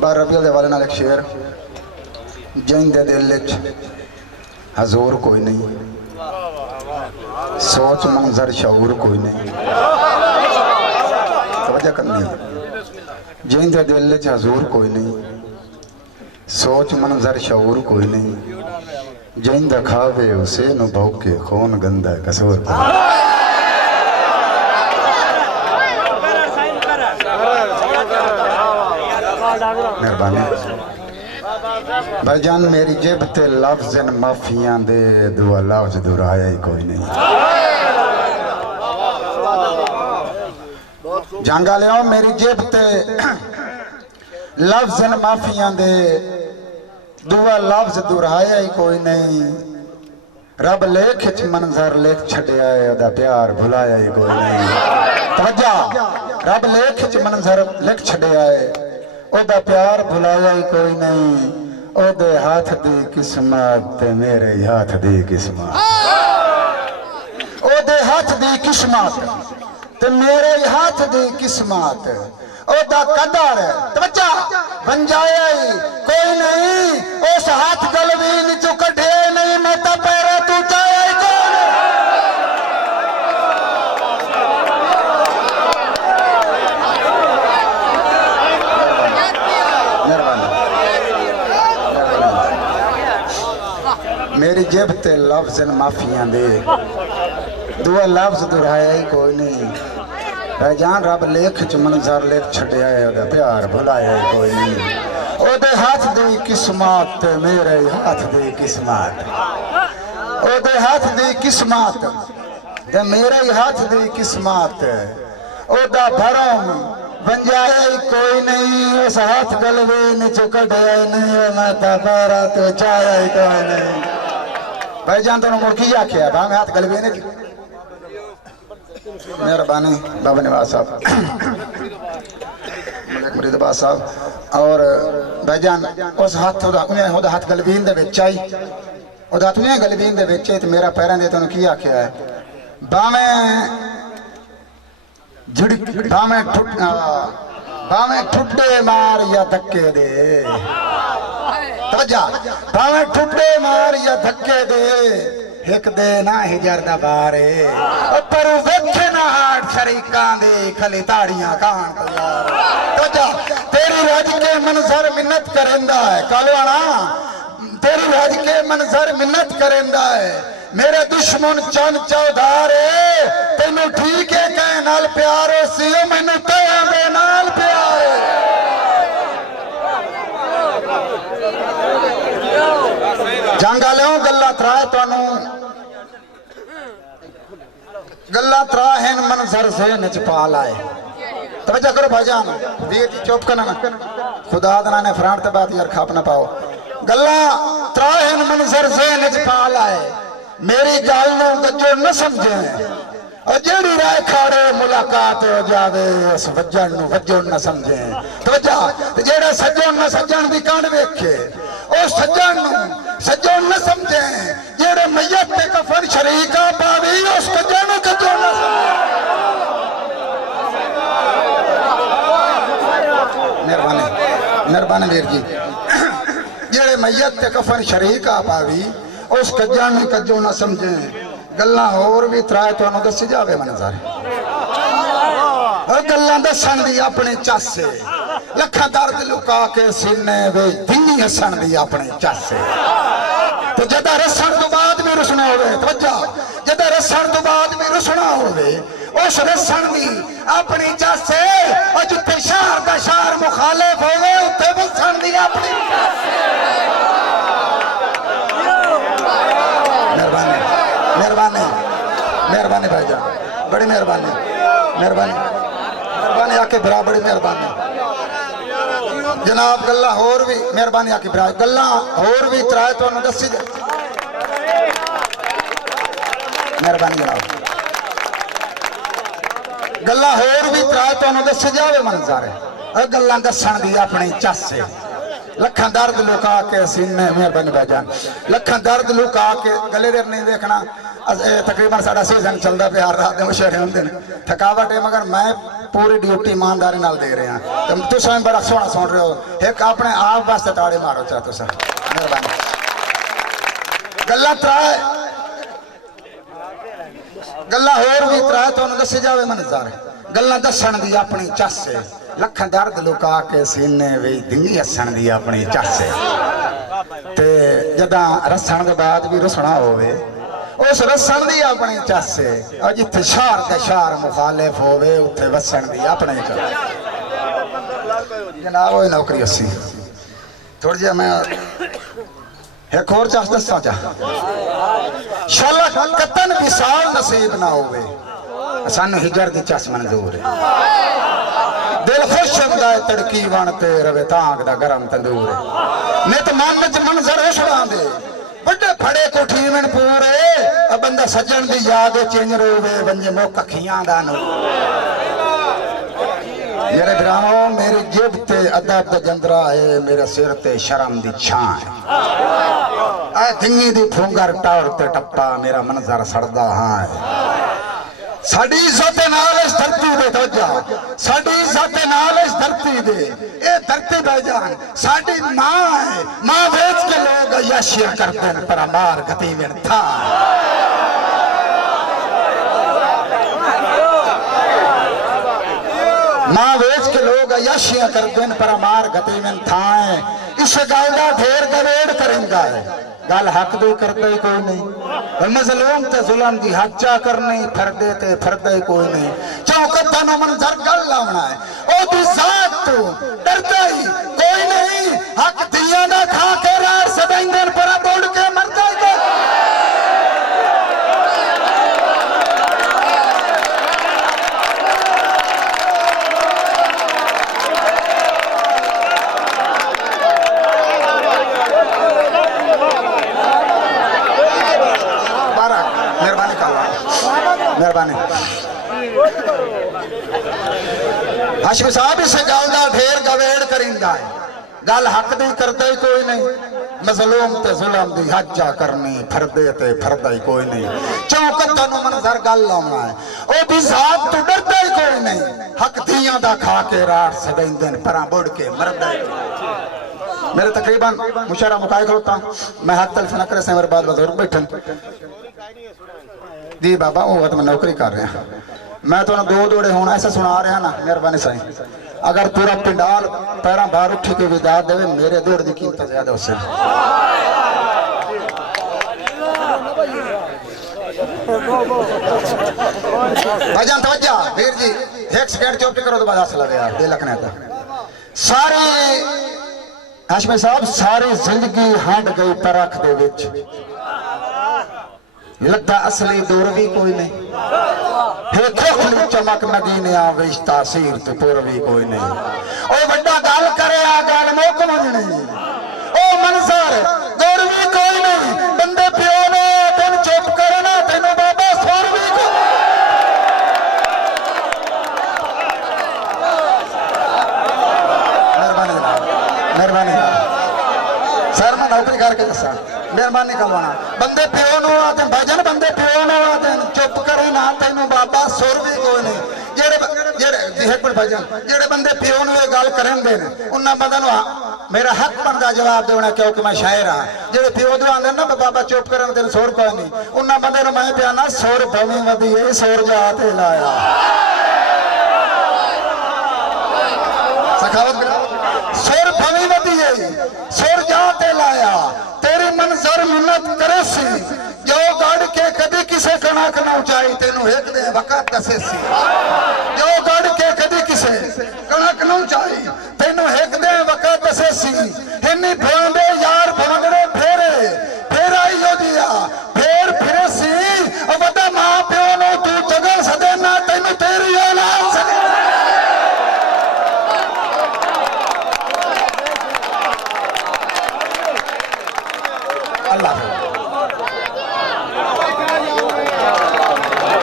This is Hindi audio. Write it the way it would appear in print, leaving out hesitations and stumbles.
बार रबीउल अव्वल नाल एक शेर जिंदे दिल हजूर कोई नहीं, सोच मंजर शऊर कोई नहीं। तवज्जो करनी, जिंदे दिल हजूर कोई नहीं, सोच मंजर शऊर कोई नहीं। जिंद खावे उसे नु भौके खून गंदा कसूर। मेहरबानी भाईजान, मेरी जेब ते लफ्ज़ माफिया दे दुआ लफ्ज़ दुराया ही कोई नहीं। जंगा लिया मेरी जेब ते लफ्ज़ माफिया दे दुआ लफ्ज़ दुराया ही कोई नहीं। रब लेख च मंजर लेख छड़िया है, ओदा प्यार भुलाया ही कोई नहीं। तवज्जो, रब लेख च मंजर लेख छड़िया है, ओदा प्यार भुलाया ही कोई नहीं। ओदे हाथ दी किस्मत ते मेरे हाथ दी किस्मत, ओदे हाथ दी किस्मत ते मेरे हाथ दी किस्मत। ओदा कदर तवज्जो बंजाया ही कोई नहीं। उस हाथ गलवी नीचों कढ़े नहीं, मैं तो पैरा तू चाया ही कोई। मेरी जेब ते लफ्ज़ माफिया दे दुआ लफ्ज़ दुराया ही कोई नहीं। भाईजान रब लेख च मंजर लेख छड़िया है, ओदा प्यार भुलाया ही कोई नहीं। ओदे हाथ दी किस्मत मेरे हाथ दी किस्मत, ओदे हाथ दी किस्मत ते मेरे हाथ दी किस्मत। ओदा भरम बंजाया ही कोई नहीं। उस हाथ गलवे नीचों कढ़िया नहीं, मैं तो पैरा तो चाया ही कोई नहीं। भाईजान तुम मुर्गी आख्या भावे हाथ गलवे ने। मेहरबानी बाबा नवाज साहब, मलिक मुरीदाबाद साहब। और भाईजान उस हाथ ओदा हाथ गलवीन दे विच आई, ओदा हाथ उन्हें गलवीन दे विच ते मेरा पैरां दे तुहानू की आख्या है भावे झिड़क भावे ठुड्डे मार या धक्के दे। तवज्जो, भावे ठुड्डे मार या धक्के दे, एक दे ना हिजर दा बारे। पर वेखे ना हाट शरीकां दे खली ताड़ियां कान तो यार। तवज्जो, तेरी रज के मंजर मिन्नत करेंदा है कालवाना, तेरी रज के मंजर मिन्नत करेंदा है। मेरे दुश्मन चंद चौधारे तेनू ठीक है कह नाल प्यार सी, मैनू तेरे दे नाल प्यार। जंगा लियो गल्ला तरा तुहानू गल्ला तरा हैं मंजर से नच पा लाए। तवज्जो करो भाईजान, वीर चुप करना, खुदा दना ने फरान ते बात यार खाप ना पाओ। गल्ला तरा हैं मंजर से नच पा लाए, मेरी गल नूं गज्जो न समझे। और जेड़ी राह खाड़े मुलाकात हो जावे, उस वजन नूं वजो न समझे। तवज्जो, जेड़ा सज्जन न सज्जन दी कांड वेखे, ओ सज्जन नूं सज्जन न समझे। जेड़े मैयत ते कफन शरीका पावी, उस कज्जन नूं कज्जो न समझे। मेहरबानी मेहरबानी वीर जी, जेड़े मैयत ते कफन शरीका पावी, उस कज्जन नूं कज्जो न समझे। गल्लां होर भी तराए तुहानू दसी जावे मंजर, गल्लां दसन दी अपने चासे, लखा दर्द लुका के सीने वे दिनी हसन दी अपने चासे। तो जदा रसन तो बाद भी रुसना होवे, तवज्जो, जदा रसन तो बाद भी रुसना होवे, उस रसन दी अपनी चासे। और जिथे शहर दा शहर मुखालिफ होवे, उत्थे बसन दी अपनी चासे। मेहरबानी मेहरबानी भाईजान, बड़ी मेहरबानी मेहरबानी मेहरबानी आके भरा, बड़ी मेहरबानी जनाब। गल्ला होर भी मेहरबानी आके भरा, गल्ला होर भी तराए तुहानू दसी जा। मेहरबानी जनाब, गल्ला होर भी तराए तुहानू दसी जावे मंजर। गल्लां दसन दी अपनी चासे, लखा दर्द लुका के सीने। मेहरबानी भाईजान, लखा दर्द लुका के गले नहीं देखना। तकरीबन साडा सीजन चलता पे हर रात मुशारे होंगे थकावट है मगर मैं पूरी ड्यूटी ईमानदारी नाल दे रहे हैं तो तुम बड़ा सोहना सुन रहे हो एक अपने आप वास्ते ताड़े मारो चाहे तुम मेहरबानी गल्ला त्राए गल्ला होर भी त्राए तो दसी जावे मनजार गल्ला दसन दी अपनी चस है लख दर्द लुका के सीने वी दिंगी हसन दी अपनी चस है ते जदा रसन के बाद भी रुसना होवे उस रसन दी अपनी चस है और जिथे शहर के शहर मुखालिफ होवे उथे वसन दी अपने जनाब वो नौकरी असी थोड़ी जी मैं एक और चस दसा चा शाला कतन विसाल नसीब ना होवे सानू हिजर दी चस मंजूर है दिल खुश होंदा है तड़की बन ते रवे तांग दा गरम तंदूर है नित मन च मंजर उछड़ा दे बड़े फड़े कोठी में पूरे बंदा सजन दी याद चेंज रोवे बंजे मुख अखियां दा नूर मेरे भराओ मेरी जेब ते अदब दा जंदरा है मेरे सिर ते शर्म दी छां है ए दिंगी दी फुंगर टावर ते टप्पा मेरा मंजर सड़दा हां साडी इज्जत नाल इस धरती दे तवज्जा साडी इज्जत नाल इस धरती दे ए धरती भाईजान साडी मां है मां बेच के लोग यशिया करते हैं पर मार गति में था मां बेच के लोग यशिया करते हैं पर मार गति में था इस गल दा ढेर गवेड़ करेंगा गल हक दी करते कोई नहीं मजलूम ते जुल्म दी हच्चा करनी फरदे ते फरदे कोई नहीं चौकता न मंजर गल लावना है ओ दी जात तो डरदा ही कोई नहीं हक दिया ना खा के रार सदैंदन पर दौड़ के मरदा ही मेहरबानी हाशिम साहब इस गल का ढेर गवेड़ करिंदा है गल हक दी करता ही कोई नहीं मजलूम ते जुल्म दी हज्जा करनी फरदे ते फरदा ही कोई नहीं चौकता नु मंजर गल लावना है ओ दी जात तो डरदा ही कोई नहीं हक दियां दा खा के रात सदैंदे परा बुड़ के मरदा मेरे तकरीबन मुशारा मुकाए खलोता मैं हक तलफ न करे से मेरे बाद बुजुर्ग बैठन जी बाबा वो तो मैं नौकरी कर रहा मैं तो दो जोड़े होना ऐसा सुना रहा ना मेहरबानी साईं अगर पूरा पिंडाल पैरा बाहर उठी के विदा दे मेरे दौड़ की कीमत ज्यादा उससे भाईजान तवज्जो वीर जी एक सेकंड चुप करो तो बाद हौसला दे यार दिल रखने था सारी हाशिम साहब सारी जिंदगी हंड गई परख दे विच लद्दा असली दूर भी कोई नहीं खोखली चमक नगीने आवेश तासीर तो पूर भी कोई नहीं ओ बड़ा गल करे आ गल मुक मंजनी ओ मंजर दूर भी कोई नहीं बंदे प्यो ने तेन चुप करना तेन बाबा सुर भी मेहरबानी सर मैं नौकरी करके दसा मेहरबानी करवाना बंदे प्यो नु आते भजन बंदे प्यो नु आते चुप करे ना तेनू बाबा सुर भी कोई नहीं जेड़े जेड़े एक मिनट भजन जेड़े बंदे प्यो नु ये गल करनदे ने उन्ना बंदा नु मेरा हक बनदा जवाब देना क्योंकि मैं शायर हां जेड़े प्यो दो आंदे ना बाबा चुप करन तेन सुर कोई नहीं उन्ना बंदे नु मैं प्याना सुर भवी वदी ए सुर जाते लाया सखावत सुर भवी वदी है सुर जाते लाया तेरी मंजर मिन्नत करे सी जो गाड़ के कदी किसे कणक ना ऊंचाई तेनू एक दे वक्त दसे सी